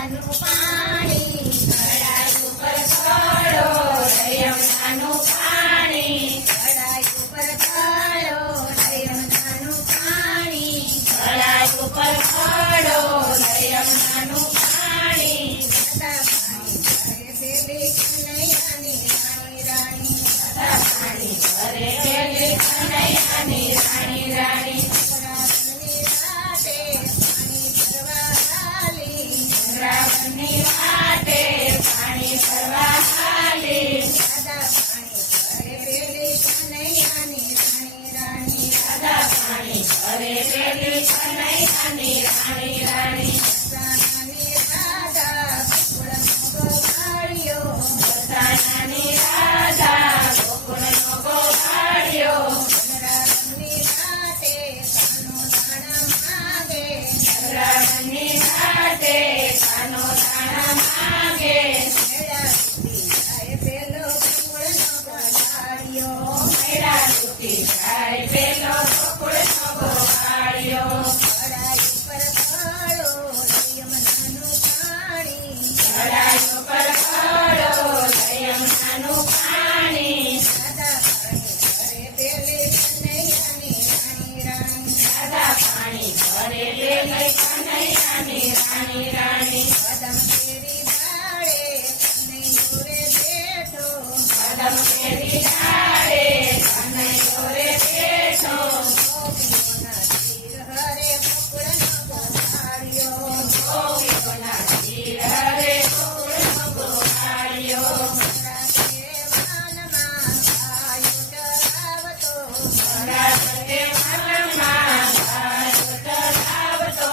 યમુનાનું પાણી ઘડા ઉપર ખડો રે યમુનાનું પાણી ઘડા ઉપર ખડો રે યમુનાનું પાણી ઘડા ઉપર ખડો રે યમુનાનું પાણી દાદા પાણી ભરે પેલી કનૈયાની રાણી રાણી રાવણની વાટે પાણી ભરવા હાલી દાદા પાણી ભરે પેલી કનૈયાની રાણી રાણી નાની રાધા ગોકુળનો ગોવાળિયો રાવણની રાતે કાનો દાણા માંગે મેળા તૂટી જાય પેલો ગોકુળનો ગોવાળિયો ચડાઈ ઉપર ખડો યમુનાનું પાણી દાદા પાણી ભરે પેલી કનૈયાની રાણી રાણી કદમ ફેરી ડાળે કનૈયો રે બેઠો ગોપીઓના ચીર હરે ગોકુળનો ગોવાળિયો રાતે મનમાં ગાયો ચડાવતો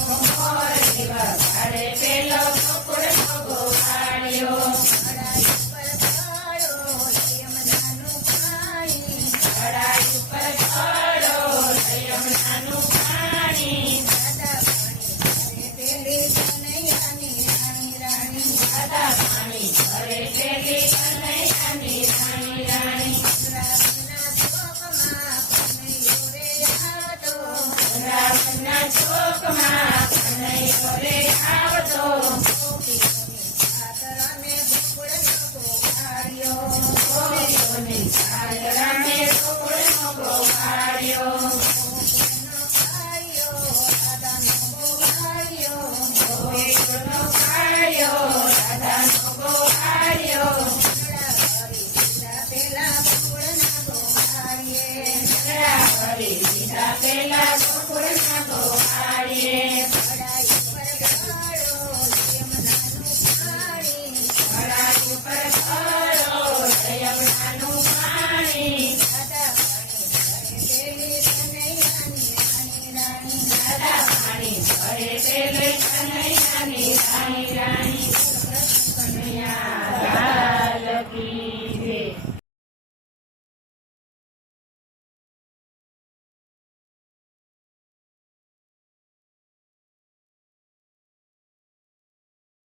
મોર દીવા ભાડે પેલો ગોકુળનો ગોવાળિયો ચડાઈ ઉપર ખડો યમુનાનું પાણી દાદા પાણી ભરે પેલી કનૈયાની રાણી રાણી રાવણના ચોકમાં કનૈયો રે આવતો ગોપીઓની સાગરાને ગોકુળનો ગોવાળિયો ગોકુળનો કાળિયો રાધાનો ગોવાળિયો કરી દીધા પેલા ગોકુળના ગોવાળિયે ઘડા ઉપર ખડો યમુનાનું પાણી દાદા પાણી ભરે પેલી કનૈયાની રાણી રાણી કનૈયા